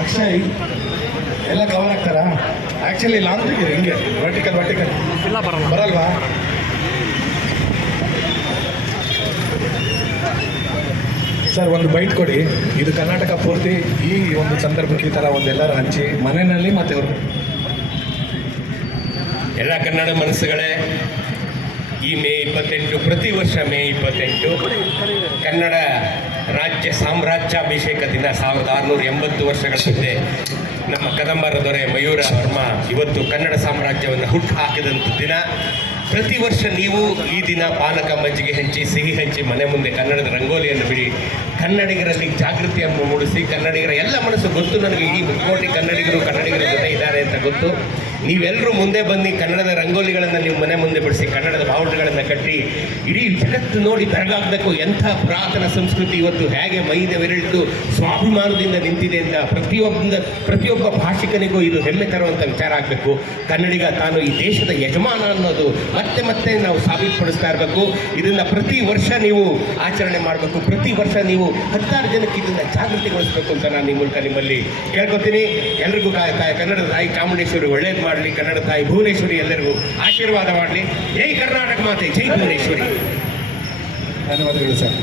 ಅಕ್ಷಯ್ ಎಲ್ಲ ಕವರ್ ಆಗ್ತಾರಾ? Actually long ಇದೆ ಹಿಂಗೆ ವರ್ಟಿಕಲ್ ಇಲ್ಲ ಬರಲ್ಲ. ಬರಲ್ವಾ? ಸರ್ ಒಂದು ಬೈಟ್ ಕೊಡಿ. ಇದು ಕರ್ನಾಟಕ ಪೂರ್ತಿ ಈ ಒಂದು ಸಂದರ್ಭಕ್ಕೆ ಈ ಥರ ಒಂದೆಲ್ಲರೂ ಹಂಚಿ ಮನೆಯಲ್ಲಿ ಮತ್ತೆ ಅವರು ಎಲ್ಲ ಕನ್ನಡ ಮನಸ್ಸುಗಳೇ, ಈ ಮೇ 28 ಪ್ರತಿ ವರ್ಷ ಮೇ 28 ಕನ್ನಡ ರಾಜ್ಯ ಸಾಮ್ರಾಜ್ಯಾಭಿಷೇಕ ದಿನ. 1680 ವರ್ಷಗಳ ಹಿಂದೆ ನಮ್ಮ ಕದಂಬರ ದೊರೆ ಮಯೂರ ವರ್ಮ ಇವತ್ತು ಕನ್ನಡ ಸಾಮ್ರಾಜ್ಯವನ್ನು ಹುಟ್ಟು ಹಾಕಿದಂಥ ದಿನ. ಪ್ರತಿ ವರ್ಷ ನೀವು ಈ ದಿನ ಪಾನಕ ಮಜ್ಜಿಗೆ ಹಂಚಿ ಸಿಹಿ ಹಂಚಿ ಮನೆ ಮುಂದೆ ಕನ್ನಡದ ರಂಗೋಲಿಯನ್ನು ಬಿಡಿ. ಕನ್ನಡಿಗರಲ್ಲಿ ಜಾಗೃತಿಯನ್ನು ಮೂಡಿಸಿ. ಕನ್ನಡಿಗರ ಎಲ್ಲ ಮನಸ್ಸು ಗೊತ್ತು ನನಗೆ, ಇಡೀ ಮುಕ್ಕೋಟಿ ಕನ್ನಡಿಗರ ಜೊತೆ ಇದ್ದಾರೆ ಅಂತ ಗೊತ್ತು. ನೀವೆಲ್ಲರೂ ಮುಂದೆ ಬಂದು ಕನ್ನಡದ ರಂಗೋಲಿಗಳನ್ನು ನಿಮ್ಮ ಮನೆ ಮುಂದೆ ಬಿಡಿಸಿ, ಕನ್ನಡದ ಬಾವುಟಗಳನ್ನು ಕಟ್ಟಿ ಇಡೀ ಜಗತ್ತು ನೋಡಿ ಬೆರಗಾಗಬೇಕು. ಎಂಥ ಪುರಾತನ ಸಂಸ್ಕೃತಿ ಇವತ್ತು ಹೇಗೆ ಮೈದೆವೆರಳಿತು ಸ್ವಾಭಿಮಾನದಿಂದ ನಿಂತಿದೆ ಅಂತ ಪ್ರತಿಯೊಬ್ಬ ಭಾಷಿಕನಿಗೂ ಇದು ಹೆಮ್ಮೆ ತರುವಂಥ ವಿಚಾರ ಆಗಬೇಕು. ಕನ್ನಡಿಗ ತಾನು ಈ ದೇಶದ ಯಜಮಾನ ಅನ್ನೋದು ಮತ್ತೆ ಮತ್ತೆ ನಾವು ಸಾಬೀತುಪಡಿಸ್ತಾ ಇರಬೇಕು. ಇದನ್ನು ಪ್ರತಿ ವರ್ಷ ನೀವು ಆಚರಣೆ ಮಾಡಬೇಕು. ಪ್ರತಿ ವರ್ಷ ನೀವು 16 ಜನಕ್ಕೆ ಇದನ್ನು ಜಾಗೃತಿಗೊಳಿಸಬೇಕು ಅಂತ ನಾನು ಈ ಮೂಲಕ ನಿಮ್ಮಲ್ಲಿ ಕೇಳ್ಕೊತೀನಿ. ಎಲ್ರಿಗೂ ಕನ್ನಡದ ತಾಯಿ ಚಾಮುಂಡೇಶ್ವರಿ ಒಳ್ಳೇದು ಮಾಡಲಿ. ಕನ್ನಡ ತಾಯಿ ಭುವನೇಶ್ವರಿ ಎಲ್ಲರಿಗೂ ಆಶೀರ್ವಾದ ಮಾಡಲಿ. ಜೈ ಕರ್ನಾಟಕ ಮಾತೆ, ಜೈ ಭುವನೇಶ್ವರಿ. ಧನ್ಯವಾದಗಳು ಸರ್.